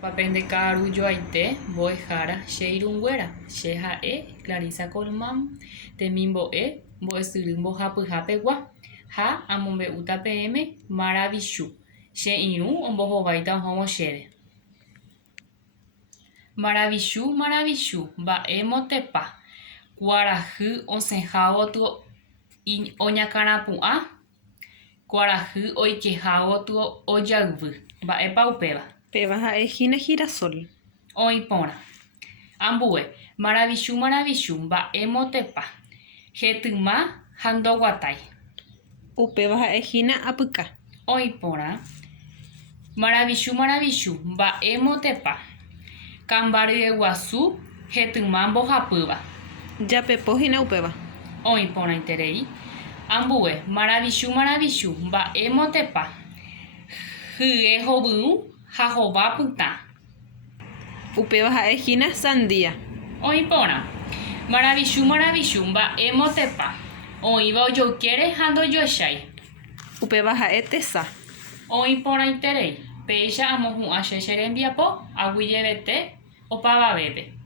Papende Carujoaite, Boejara, Sheirunguera, Shehae, Clarisa Colman, Temimboe, Boesurimbo Hapyhapegua, Ha, Amombeuta PM, Maravishu, Sheiru, Ombohovaita Homoshere. Maravishu, Maravishu, Bae Motepa, Guarahy, Osenjao Oñakarapu'a, Guarahy, Oikejao tu Oyayvy, Bae Paupeva. Peva ha'e hína girasol. Oipórã. Ambue, maravichu, maravichu, mba'e motepa. Hetyma ha ndoguatái. Upéva ha'e hína apyka. Oipórã. Maravichu, maravichu, mba'e motepa. Kambaryeguasu, hetyma mbohapýva. Japepo hína upéva. Oiporãiterei. Ambue, maravichu, maravichu, mba'e motepa. Hye hovyũ ha hova pytã. Upéva ha'e hína sandía. Oipórã. Maravichu, maravichu, mba'e motepa. Oĩva ojoykére ha ndojuechái. Upéva ha'e tesa. Oiporãiterei. Péicha amohu'ã che rembiapo aguyjevete opavavépe.